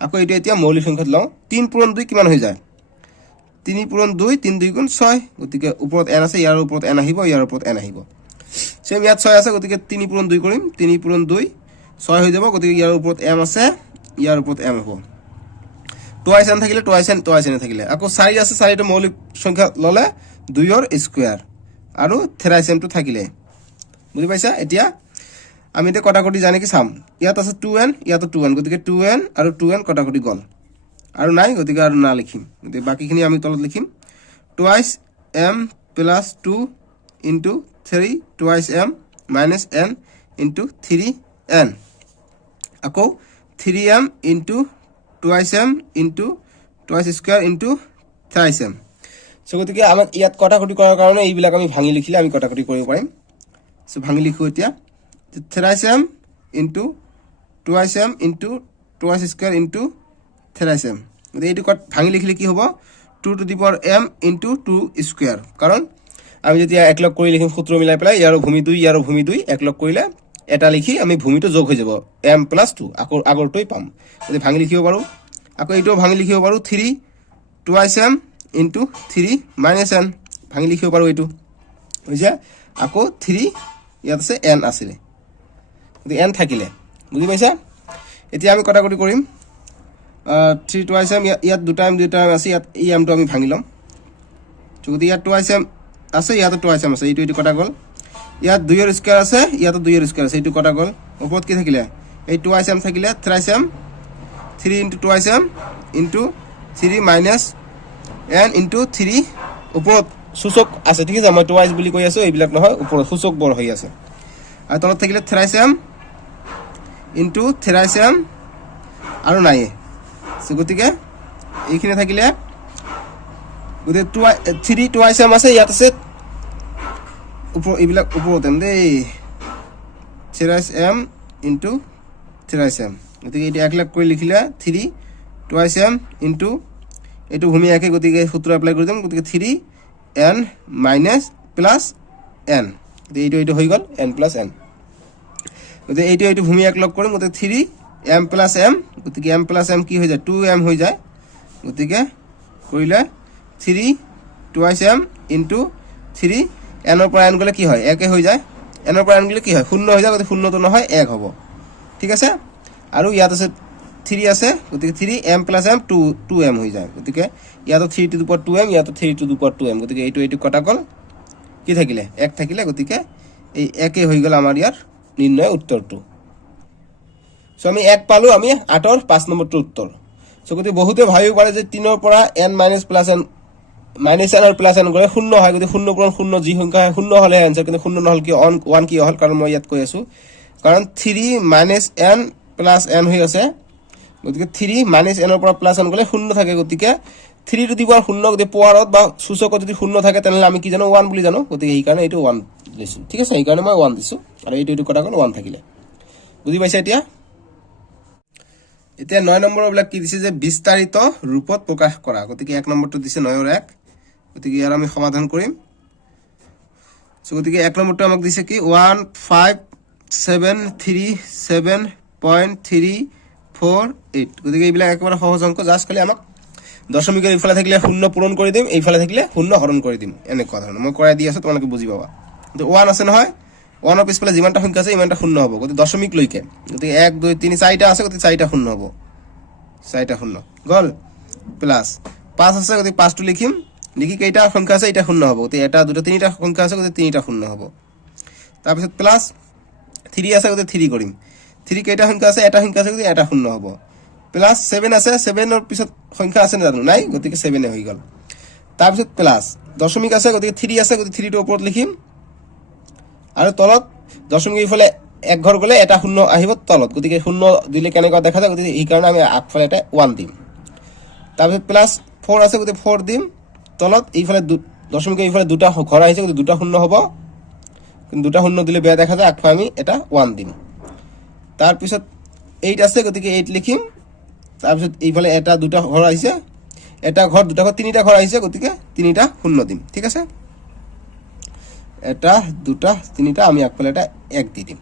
আকৌ এটা এতিয়া মৌলিক সংখ্যা লও 3 পূৰণ 2 কিমান হৈ যায় 3 পূৰণ 2 3 2 গুণ 6 গতিকে ওপৰত n আছে ইয়াৰ ওপৰত n আহিব ইয়াৰ ওপৰত n আহিব সেম ইয়াত 6 আছে গতিকে 3 পূৰণ 2 কৰিম 3 পূৰণ 2 6 হৈ যাব গতিকে ইয়াৰ ওপৰত m আছে ইয়াৰ ওপৰত m হ'ব 2n থাকিলে 2n থাকিলে আকৌ 4 আছে 4 টো মৌলিক সংখ্যা ললে 2 ৰ স্কয়াৰ আৰু 3m টো থাকিলে বুজি পাইছা এতিয়া আমি এটা কটাকটি জানি কি চাম ইয়াত আছে 2n ইয়াত 2n গতিকে 2n আৰু 2n কটাকটি গল আৰু নাই গতিকে আৰু না লিখিম গতিকে বাকিখিনি আমি তলত লিখিম 2m plus 2 into 3 2m minus n into 3n আকৌ 3m into 2m into 2 square into 3m so গতিকে আমাৰ ইয়াত কটাকটি কৰাৰ কাৰণে এইবিলাক আমি ভাঙি লিখিলে আমি কটাকটি কৰিব পাৰিম সো ভাঙি লিখো এতিয়া 3m into 2m into 2 square into 3m গতিকে এইটো ভাঙি লিখিলে কি হ'ব 2 to the power m into 2 square কাৰণ আমি যেতিয়া একলগ কৰি লিখিম সূত্ৰ মিলাই পেলাই ইয়াৰ ভূমি 2 ইয়াৰ ভূমি 2 একলগ কৰিলে এটা লিখি আমি ভূমিটো যোগ হৈ যাব m plus 2 আকৌ আগৰটোই পাম গতিকে ভাঙি লিখিব পাৰো আকৌ এইটো ভাঙি লিখিব পাৰো 3 2m into 3 minus n ভাঙি লিখিব পাৰো এইটো হৈছে আকৌ 3 ইয়াত আছে n আছিল গতিকে n থাকিলে বুজি পাইছা এতিয়া আমি কটাকটি কৰিম 3 2m ইয়াত দুটা আছে ইয়াত এই m টো আমি ভাঙি লম যদি ইয়াত 2m আছে ইয়াত 2m আছে এইটো কটা গল ইয়াত 2 এর স্কয়ার আছে ইয়াত 2 এর স্কয়ার আছে এইটো কটা গল ওপৰত কি থাকিলে এই 2m থাকিলে 3m 3 into 2m into 3 minus n into 3 ওপৰত সূচক আছে ঠিক আছে মই 2 বুলি কৈ আছো এইবিলাক নহয় ওপৰত সূচক বৰ হৈ আছে আৰু তলত থাকিলে 3m into 3m আৰু নাই সো গতিকে এইখিনি থাকিলে গতিকে 3 2m আছে ইয়াত আছে ওপৰ এইবিলাক ওপৰত দেই 3m into 3m গতিকে এটা একলাখ কৰি লিখিলে 3 2m into এটো ভূমি একে গতিকে সূত্ৰ এপ্লাই কৰি দিম গতিকে 3n minus plus n গতিকে এইটো হৈ গল n plus n গতিকে এইটো ভূমি একলগ কৰিম গতিকে 3m plus m গতিকে m plus m কি হৈ যায় 2m হৈ যায় গতিকে কৰিলে 3 2m into 3 n ৰ পৰা n গলে কি হয় একে হৈ যায় n ৰ পৰা n গলে কি হয় শূন্য হৈ যায় গতিকে শূন্য তো নহয় 1 হ'ব ঠিক আছে আৰু ইয়াত আছে 3 আছে গতিকে 3m plus m 2m হৈ যায় গতিকে ইয়াত 3 to the power 2m ইয়াত 3 to the power 2m গতিকে এইটো কটা গল কি থাকিলে 1 থাকিলে গতিকে এই একে হৈ গল আমাৰ ইয়াৰ নিৰ্ণয় উত্তৰটো সো আমি 1 পালো আমি 8ৰ 5 নম্বৰটো উত্তৰ সো গতিকে বহুতে ভাবিব পাৰে যে 3 ৰ পৰা n minus plus n minus n আৰু প্লাছ n গ'লে 0 হয়, গতিকে 0 পূৰণ 0 যি সংখ্যা হয় 0 হ'লে এনসাৰ, কিন্তু 0 নহ'ল কি 1 কি হ'ল, কাৰণ মই ইয়াত কৈ আছো কাৰণ 3 মাইনাছ n প্লাছ n হৈ আছে, গতিকে 3 মাইনাছ n ৰ পৰা প্লাছ n গ'লে 0 থাকে, গতিকে 3 টু দি পাৱাৰ 0 গতিকে পাৱাৰত বা সূচকত যদি 0 থাকে তেনেহ'লে আমি কি জানো 1 বুলি জানো, গতিকে এই কাৰণে এইটো 1 লৈছো, ঠিক আছে, এই কাৰণে মই 1 দিছো আৰু এইটো কটা গ'ল 1 থাকিলে, বুজি পাইছা এতিয়া। এতিয়া 9 নম্বৰৰ বিলাক কি দিছে যে বিস্তাৰিত ৰূপত প্ৰকাশ কৰা, গতিকে 1 নম্বৰটো দিছে 9 ৰ 1, গতিকে ইয়াৰ আমি সমাধান কৰিম। সো গতিকে 1 নম্বৰটো আমাক দিছে কি 153737.348, গতিকে এইবিলাক একেবাৰে সহজ অংক, জাষ্ট খালি আমাক দশমিকৰ এইফালে থাকিলে 0 পূৰণ কৰি দিম, এইফালে থাকিলে 0 হৰণ কৰি দিম, এনেকুৱা ধৰণৰ মই কৰাই দি আছো, তোমালোকে বুজি পাবা। কিন্তু 1 আছে নহয়, 1 ৰ পিছফালে যিমানটা সংখ্যা আছে ইমানটা 0 হ'ব, গতিকে দশমিক লৈকে, গতিকে 1 2 3 4টা আছে, গতিকে 4টা 0 হ'ব, 4টা 0 গ'ল, প্লাছ 5 আছে, গতিকে 5টো লিখিম, লিখি কেইটা সংখ্যা আছে এটা 0 হ'ব, গতিকে এটা 2টা 3টা সংখ্যা আছে, গতিকে 3টা 0 হ'ব। তাৰপিছত প্লাছ 3 আছে, গতিকে 3 কৰিম, 3 কেইটা সংখ্যা আছে এটা সংখ্যা আছে, গতিকে এটা 0 হ'ব। প্লাছ 7 আছে, 7ৰ পিছত সংখ্যা আছে জানো, নাই, গতিকে 7 হৈ গ'ল। তাৰপিছত প্লাছ দশমিক আছে, গতিকে 3 আছে, গতিকে 3টো ওপৰত লিখিম, আৰু তলত দশমিক ইফালে এক ঘৰ গ'লে এটা 0 আহিব তলত, গতিকে 0 দিলে কেনেকুৱা দেখা যায়, গতিকে এই কাৰণে আমি আগফালে এটা 1 দিম। তাৰপিছত প্লাছ 4 আছে, গতিকে 4 দিম, তলত এইফালে দশমিক ইফালে দুটা ঘৰ আহিছে, গতিকে দুটা 0 হ'ব, কিন্তু দুটা 0 দিলে বেয়া দেখা যায়, আগফালে আমি এটা 1 দিম। তাৰপিছত 8 আছে, গতিকে 8 লিখিম, তাৰপিছত এইফালে এটা দুটা ঘৰ আহিছে, এটা ঘৰ দুটা ঘৰ 3টা ঘৰ আহিছে, গতিকে 3টা 0 দিম, ঠিক আছে, এটা 2টা 3টা আমি আগফালে এটা 1 দি দিম।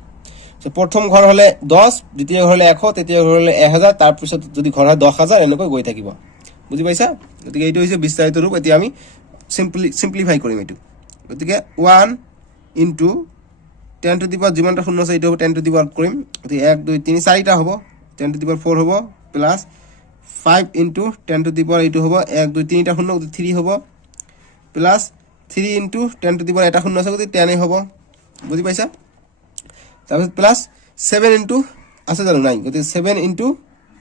সো প্ৰথম ঘৰ হলে 10, দ্বিতীয় ঘৰ হলে 100, তৃতীয় ঘৰ হলে 1000, তাৰপিছত যদি ঘৰ হয় 10000, এনেকৈ গৈ থাকিব, বুজি পাইছা। গতিকে এইটো হৈছে বিস্তাৰিত ৰূপ। এতিয়া আমি সিম্পলিফাই কৰিম এইটো, গতিকে 1 ইনটু 10 টু দি পাৱাৰ যিমানটা 0 আছে এইটো হ'ব 10 টু দি পাৱাৰ কৰিম, গতিকে 1 2 3 4টা হ'ব, 10 টু দি পাৱাৰ 4 হ'ব, plus 5 into 10 to the power এইটো হ'ব 1 2 3টা 0, গতিকে 3 হ'ব, plus 3 into 10 to the power এটা 0 আছে, গতিকে 10 হ'ব, বুজি পাইছা। তাৰপিছত প্লাছ 7 ইনটু আছে জানো, নাই, গতিকে 7 ইনটু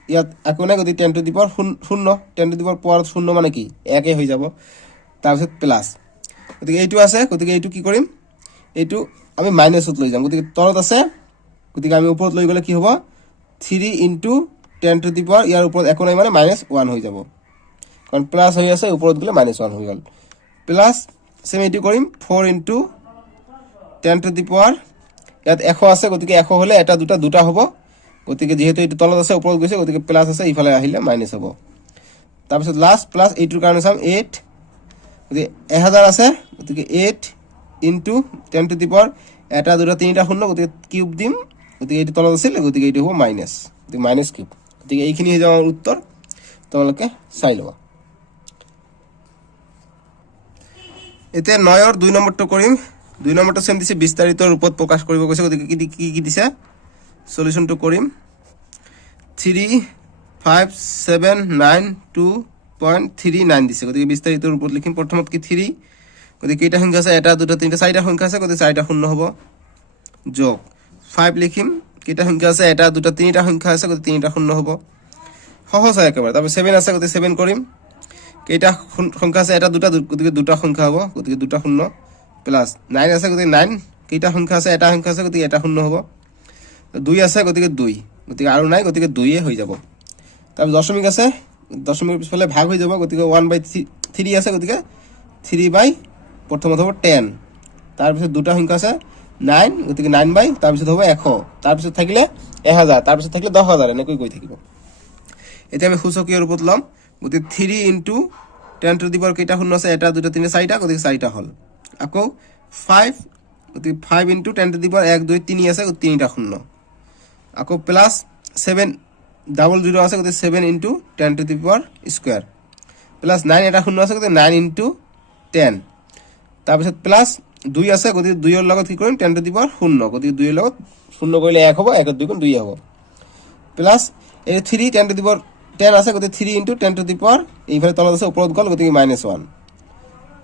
ইয়াত একো নাই, গতিকে 10 to the power 0, 10 to the power 0 মানে কি 1 হৈ যাব। তাৰপিছত প্লাছ, গতিকে এইটো আছে, গতিকে এইটো কি কৰিম, এইটো আমি মাইনাছত লৈ যাম, গতিকে তলত আছে, গতিকে আমি ওপৰত লৈ গ'লে কি হ'ব 3 ইনটু 10 টু দি পাৱাৰ ইয়াৰ ওপৰত একো নাই মানে -1 হৈ যাব, কাৰণ প্লাছ হৈ আছে, ওপৰত গ'লে -1 হৈ গ'ল। প্লাছ চেম এইটো কৰিম 4 ইনটু 10 টু দি পাৱাৰ ইয়াত 100 আছে, গতিকে 100 হ'লে এটা দুটা হ'ব, গতিকে যিহেতু এইটো তলত আছে ওপৰত গৈছে, গতিকে প্লাছ আছে, ইফালে আহিলে মাইনাছ হ'ব। তাৰপিছত লাষ্ট প্লাছ এইটোৰ কাৰণে চাম 8, গতিকে 1000 আছে, গতিকে 8 ইনটু 10 টু দি পাৱাৰ এটা 2টা 3টা 0, গতিকে কিউব দিম, গতিকে এইটো তলত আছিল, গতিকে এইটো হ'ব মাইনাছ, গতিকে মাইনাছ কিউব, গতিকে এইখিনি হৈ যাব আমাৰ উত্তৰ, তোমালোকে চাই ল'বা। এতিয়া 9ৰ 2 নম্বৰটো কৰিম। 2 নম্বৰটো চেম দিছে বিস্তাৰিত ৰূপত প্ৰকাশ কৰিব কৈছে, গতিকে কি দিছে সলিউশনটো কৰিম। 35792.39 দিছে, গতিকে বিস্তাৰিত ৰূপত লিখিম। প্ৰথমত কি 3, গতিকে কেইটা সংখ্যা আছে এটা 2টা 3টা 4টা সংখ্যা আছে, গতিকে 4টা 0 হ'ব, যোগ 5 লিখিম, কেইটা সংখ্যা আছে এটা 2টা 3টা সংখ্যা আছে, গতিকে 3টা 0 হ'ব, সহজ হয় একেবাৰে। তাৰপিছত 7 আছে, গতিকে 7 কৰিম, কেইটা সংখ্যা আছে এটা 2টা, গতিকে 2টা সংখ্যা হ'ব, গতিকে 2টা 0, প্লাছ 9 আছে, গতিকে 9 কেইটা সংখ্যা আছে এটা সংখ্যা আছে, গতিকে এটা 0 হ'ব, 2 আছে, গতিকে 2, গতিকে আৰু নাই, গতিকে 2 হৈ যাব। তাৰপিছত দশমিক আছে, দশমিকৰ পিছফালে ভাগ হৈ যাব, গতিকে 1/3 আছে, গতিকে 3 প্ৰথমত হ'ব 10, তাৰপিছত 2টা সংখ্যা আছে 9, গতিকে 9 তাৰপিছত হ'ব 100, তাৰপিছত থাকিলে 1000, তাৰপিছত থাকিলে 10000, এনেকৈ গৈ থাকিব। এতিয়া আমি সূচকীয় ৰূপত ল'ম, গতিকে 3 ইনটু 10 টু দি পাৱাৰ কেইটা 0 আছে এটা 2টা 3টা 4টা, গতিকে 4টা হ'ল, আকৌ 5, গতিকে 5 ইনটু 10 টু দি পাৱাৰ 1 2 3 আছে, গতিকে 3টা 0, আকৌ প্লাছ 7 ডাবল 0 আছে, গতিকে 7 into 10 to the power square, plus 9 এটা 0 আছে, গতিকে 9 ইনটু 10, তাৰপিছত প্লাছ 2 আছে, গতিকে 2ৰ লগত কি কৰিম 10 টু দি পাৱাৰ 0, গতিকে 2ৰ লগত 0 কৰিলে 1 হ'ব, 1 2 গুণ 2 হ'ব, প্লাছ এই 3 10 টু দি পাৱাৰ 10 আছে, গতিকে 3 ইনটু 10 টু দি পাৱাৰ এইফালে তলত আছে ওপৰত গ'ল, গতিকে -1,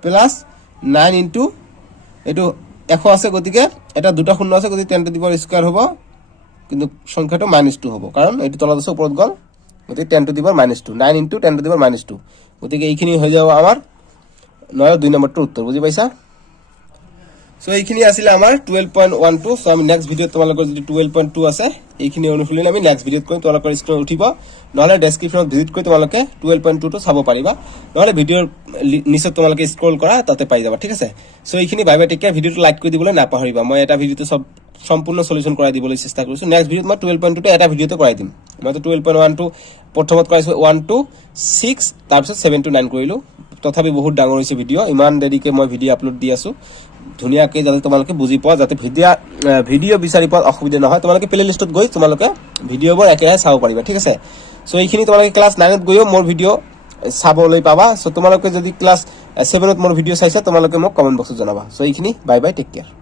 প্লাছ 9 ইনটু এইটো 100 আছে, গতিকে এটা 2টা 0 আছে, গতিকে 10 টু দি পাৱাৰ স্কুৱাৰ হ'ব, কিন্তু সংখ্যাটো -2 হ'ব, কাৰণ এইটো তলত আছে ওপৰত গ'ল, গতিকে 10 to the power -2 9 into 10 to the power -2 গতিকে এইখিনি হৈ যাব আমাৰ 9 2 নম্বৰটোৰ উত্তৰ বুজি পাইছা সো এইখিনি আছিল আমাৰ 12.12 সো আমি নেক্সট ভিডিওত তোমালোকৰ যদি 12.2 আছে এইখিনি অনুশীলন আমি নেক্সট ভিডিওত কৰিম তোমালোকৰ স্ক্ৰীনত উঠিব নহলে ডেসক্ৰিপচনত ভিজিট কৰি তোমালোকে 12.2 টো চাব পাৰিবা নহলে ভিডিওৰ নিচে তোমালোকে স্ক্ৰল কৰা তাতে পাই যাবা ঠিক আছে সো এইখিনি বাই বাই টেক কেয়াৰ ভিডিওটো লাইক কৰি দিবলৈ নাপাহৰিবা মই এটা ভিডিওতে সব সম্পূৰ্ণ সলিউশন কৰাই দিবলৈ চেষ্টা কৰিছো নেক্সট ভিডিওত মই 12.2 টো এটা ভিডিওতে কৰাই দিম মই তো 12.1 টো প্ৰথমত কৰাইছো 1 to 6 তাৰ পিছত 7 to 9 কৰিলো তথাপি বহুত ডাঙৰ হৈছে ভিডিও ইমান দেৰিকে মই ভিডিও আপলোড দি আছো ধুনিয়াকে যাতে তোমালোকে বুজি পোৱা যাতে ভিডিও বিচাৰি পোৱা অসুবিধা নহয় তোমালোকে প্লে লিষ্টত গৈ তোমালোকে ভিডিওবোৰ একেৰাহে চাব পাৰিবা ঠিক আছে সো এইখিনি তোমালোকে ক্লাস 9 ত গৈও মোৰ ভিডিও চাবলৈ পাবা সো তোমালোকে যদি ক্লাস 7 ত মোৰ ভিডিও চাইছা তোমালোকে মোক কমেন্ট বক্সত জনাবা সো এইখিনি বাই বাই টেক কেয়াৰ